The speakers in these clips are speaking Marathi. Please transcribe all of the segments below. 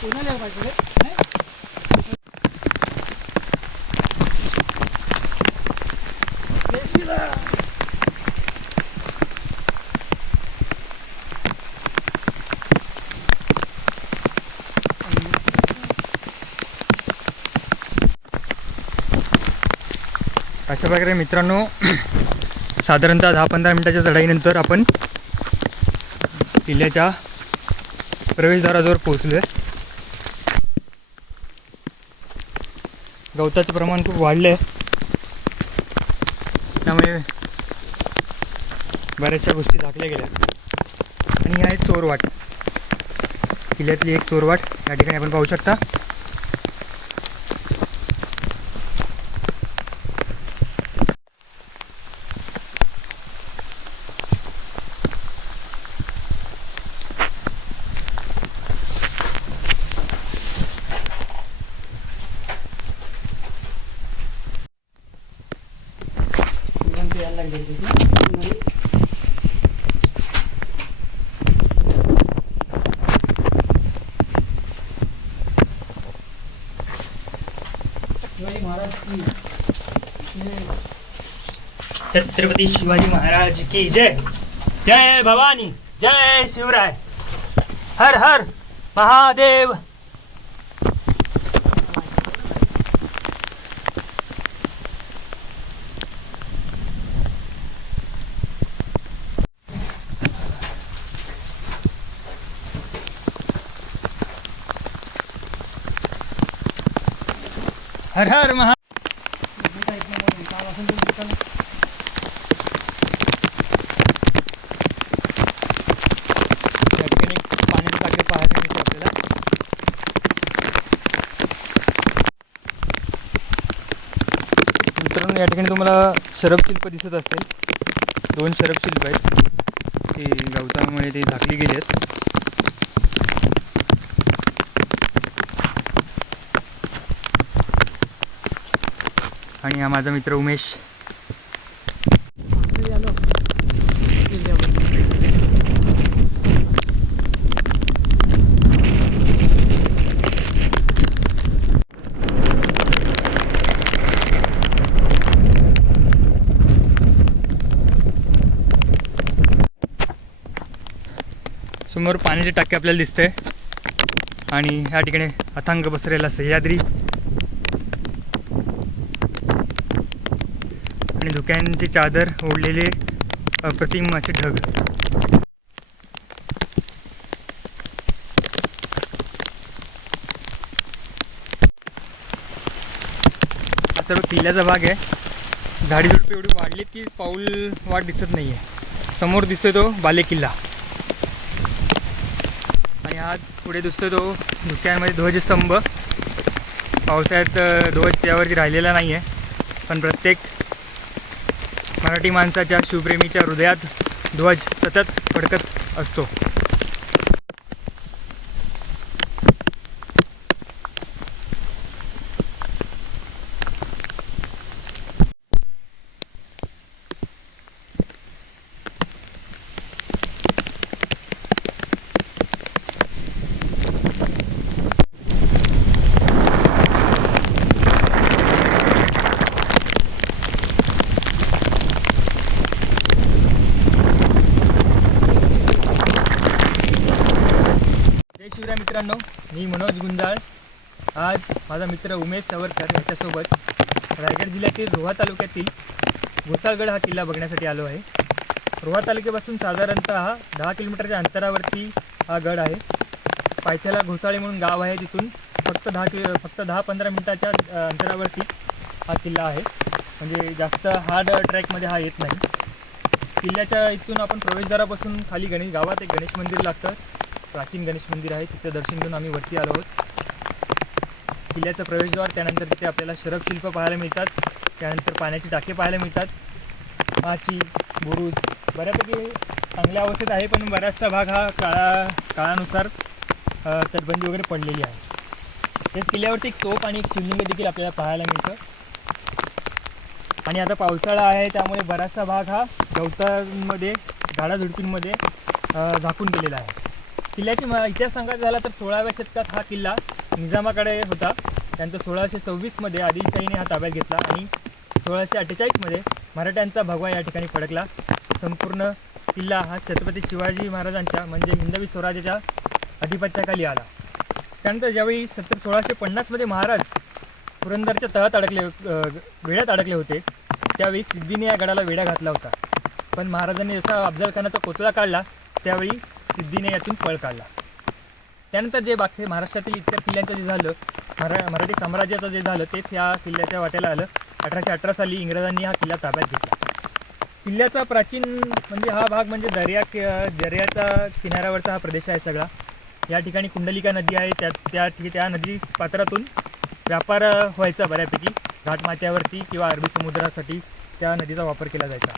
कोणाला पाहिजे. अशा प्रकारे मित्रांनो साधारणतः दहा पंधरा मिनटाच्या चढाईनंतर आपण किल्ल्याच्या प्रवेशद्वाराजवळ पोहोचलो आहे गवताचं प्रमाण खूप वाढलं आहे त्यामुळे बऱ्याचशा गोष्टी झाकल्या गेल्या. आणि ही आहे चोरवाट. किल्ल्यातली एक चोरवाट. या ठिकाणी आपण पाहू शकता निवांत यायला लागले तिथे. शिवाजी महाराज की जय. छत्रपती शिवाजी महाराज की जय. जय भवानी जय शिवराय. हर हर महादेव. हर हर महा काम असेल या ठिकाणी पाहायला आपल्याला या ठिकाणी तुम्हाला शरब शिल्प दिसत असतील दोन शरब शिल्प आहेत. ते गवतामुळे ते झाकली गेली आहेत आणि हा माझा मित्र उमेश. समोर पाण्याची टाकी आपल्याला दिसते आणि ह्या ठिकाणी अथांग बसरेला सह्याद्री. आणि चादर ओढलेले प्रतिमाचे ढग. हा सर्व किल्ल्याचा भाग आहे. झाडी झुडपे एवढी वाढलीत की पाऊल वाट दिसत नाही आहे समोर दिसतोय तो बाले किल्ला. आणि हा पुढे दिसतोय तो धुक्यांमध्ये ध्वजस्तंभ पावसाळ्यात ध्वज त्यावरती राहिलेला नाही आहे पण प्रत्येक मराठी माणसाच्या शिवप्रेमीच्या हृदयात ध्वज सतत फडकत असतो जय शिवराय मित्रांनो मी मनोज गुंजाळ आज माझा मित्र उमेश सावरकर याच्यासोबत रायगड जिल्ह्यातील रोहा तालुक्यातील घोसाळगड हा किल्ला बघण्यासाठी आलो आहे. रोहा तालुक्यापासून साधारणतः दहा किलोमीटरच्या अंतरावरती हा गड आहे. पायथ्याला घोसाळे म्हणून गाव आहे तिथून फक्त दहा कि फक्त दहा पंधरा मिनिटाच्या अंतरावरती हा किल्ला आहे. म्हणजे जास्त हार्ड ट्रॅकमध्ये हा येत नाही. किल्ल्याच्या इथून आपण प्रवेशद्वारापासून खाली गणेश गावात एक गणेश मंदिर लागतं. प्राचीन गणेश मंदिर आहे तिथं दर्शन घेऊन आम्ही वरती आलो आहोत. किल्ल्याचं प्रवेशद्वार त्यानंतर तिथे आपल्याला शरब शिल्प पाहायला मिळतात. त्यानंतर पाण्याचे टाके पाहायला मिळतात. माची बुरुज बऱ्यापैकी चांगल्या अवस्थेत आहे पण बराचसा भाग हा काळा काळानुसार तटबंदी वगैरे पडलेली आहे. त्याच किल्ल्यावरती एक तोप आणि एक शिवलिंग देखील आपल्याला पाहायला मिळतं. आणि आता पावसाळा आहे त्यामुळे बराचसा भाग हा गवतांमध्ये झाडाझुडपींमध्ये झाकून गेलेला आहे. किल्ल्याची म इतिहास सांगायचा झाला तर सोळाव्या शतकात हा किल्ला निजामाकडे होता. त्यानंतर सोळाशे सव्वीसमध्ये आदिलशाहीने हा ताब्यात घेतला आणि सोळाशे अठ्ठेचाळीसमध्ये मराठ्यांचा भगवा या ठिकाणी फडकला. संपूर्ण किल्ला हा छत्रपती शिवाजी महाराजांच्या म्हणजे हिंदवी स्वराज्याच्या अधिपत्याखाली आला. त्यानंतर ज्यावेळी सत्तर सोळाशे पन्नासमध्ये महाराज पुरंदरच्या तळात अडकले अ, वेढ्यात अडकले होते त्यावेळी सिद्धीने या गडाला वेढा घातला होता. पण महाराजांनी जसा अफजल खानाचा पुतळा काढला त्यावेळी सिद्धीने यातून पळ काढला. त्यानंतर जे बाकी महाराष्ट्रातील इतर किल्ल्यांचं जे झालं मरा मराठी साम्राज्याचं जे झालं तेच या किल्ल्याच्या वाट्याला आलं. अठराशे अठरा साली इंग्रजांनी हा किल्ला ताब्यात घेतला. किल्ल्याचा प्राचीन म्हणजे हा भाग म्हणजे दर्या कि- दर्याचा किनाऱ्यावरचा हा प्रदेश आहे सगळा. या ठिकाणी कुंडलिका नदी आहे त्या त्या त्या नदी पात्रातून व्यापार व्हायचा बऱ्यापैकी. घाटमाथ्यावरती किंवा अरबी समुद्रासाठी त्या नदीचा वापर केला जायचा.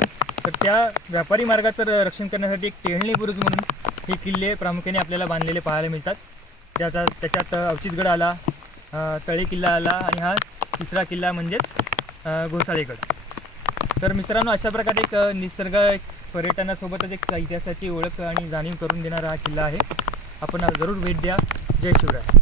तर त्या व्यापारी मार्गाचं रक्षण करण्यासाठी एक टेहळणी बुरुज म्हणून हे किल्ले प्रामुख्याने आपल्याला बांधलेले पाहायला मिळतात. त्याचा त्याच्यात अवचितगड आला तळे किल्ला आला आणि हा तिसरा किल्ला म्हणजेच घोसाळेगड. तर मित्रांनो अशा प्रकारे एक निसर्ग पर्यटनासोबतच एक इतिहासाची ओळख आणि जाणीव करून देणारा हा किल्ला आहे. आपण जरूर भेट द्या. जय शिवराय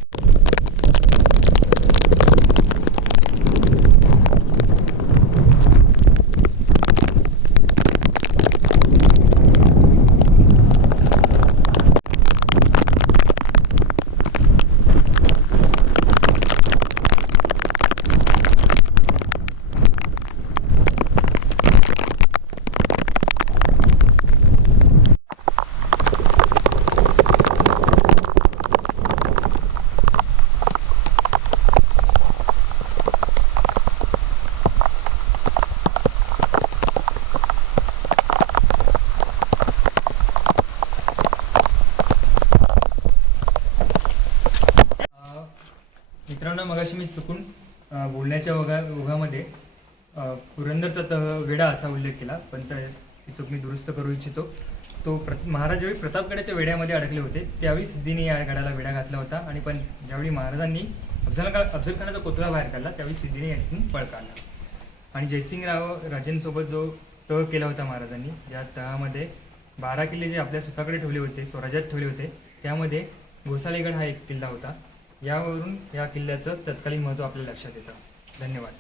अ, मित्रांनो मगाशी मी चुकून बोलण्याच्या ओघा ओघामध्ये पुरंदरचा तह वेडा असा उल्लेख केला. पण ती चूक मी दुरुस्त करू इच्छितो. तो प्र महाराज ज्यावेळी प्रतापगडाच्या वेड्यामध्ये अडकले होते त्यावेळी सिद्धीने या गडाला वेढा घातला होता. आणि पण ज्यावेळी महाराजांनी अफजल का अफजल खानाचा बाहेर काढला त्यावेळी सिद्धीने यातून पळ काढला. आणि जयसिंगराव राजेंसोबत जो तह केला होता महाराजांनी या तहामध्ये बारा किल्ले जे आपल्या स्वतःकडे ठेवले होते स्वराज्यात ठेवले होते त्यामध्ये घोसालेगड हा एक किल्ला होता. यावरून या किल्ल्याचं तत्कालीन महत्त्व आपल्या लक्षात येतं. धन्यवाद.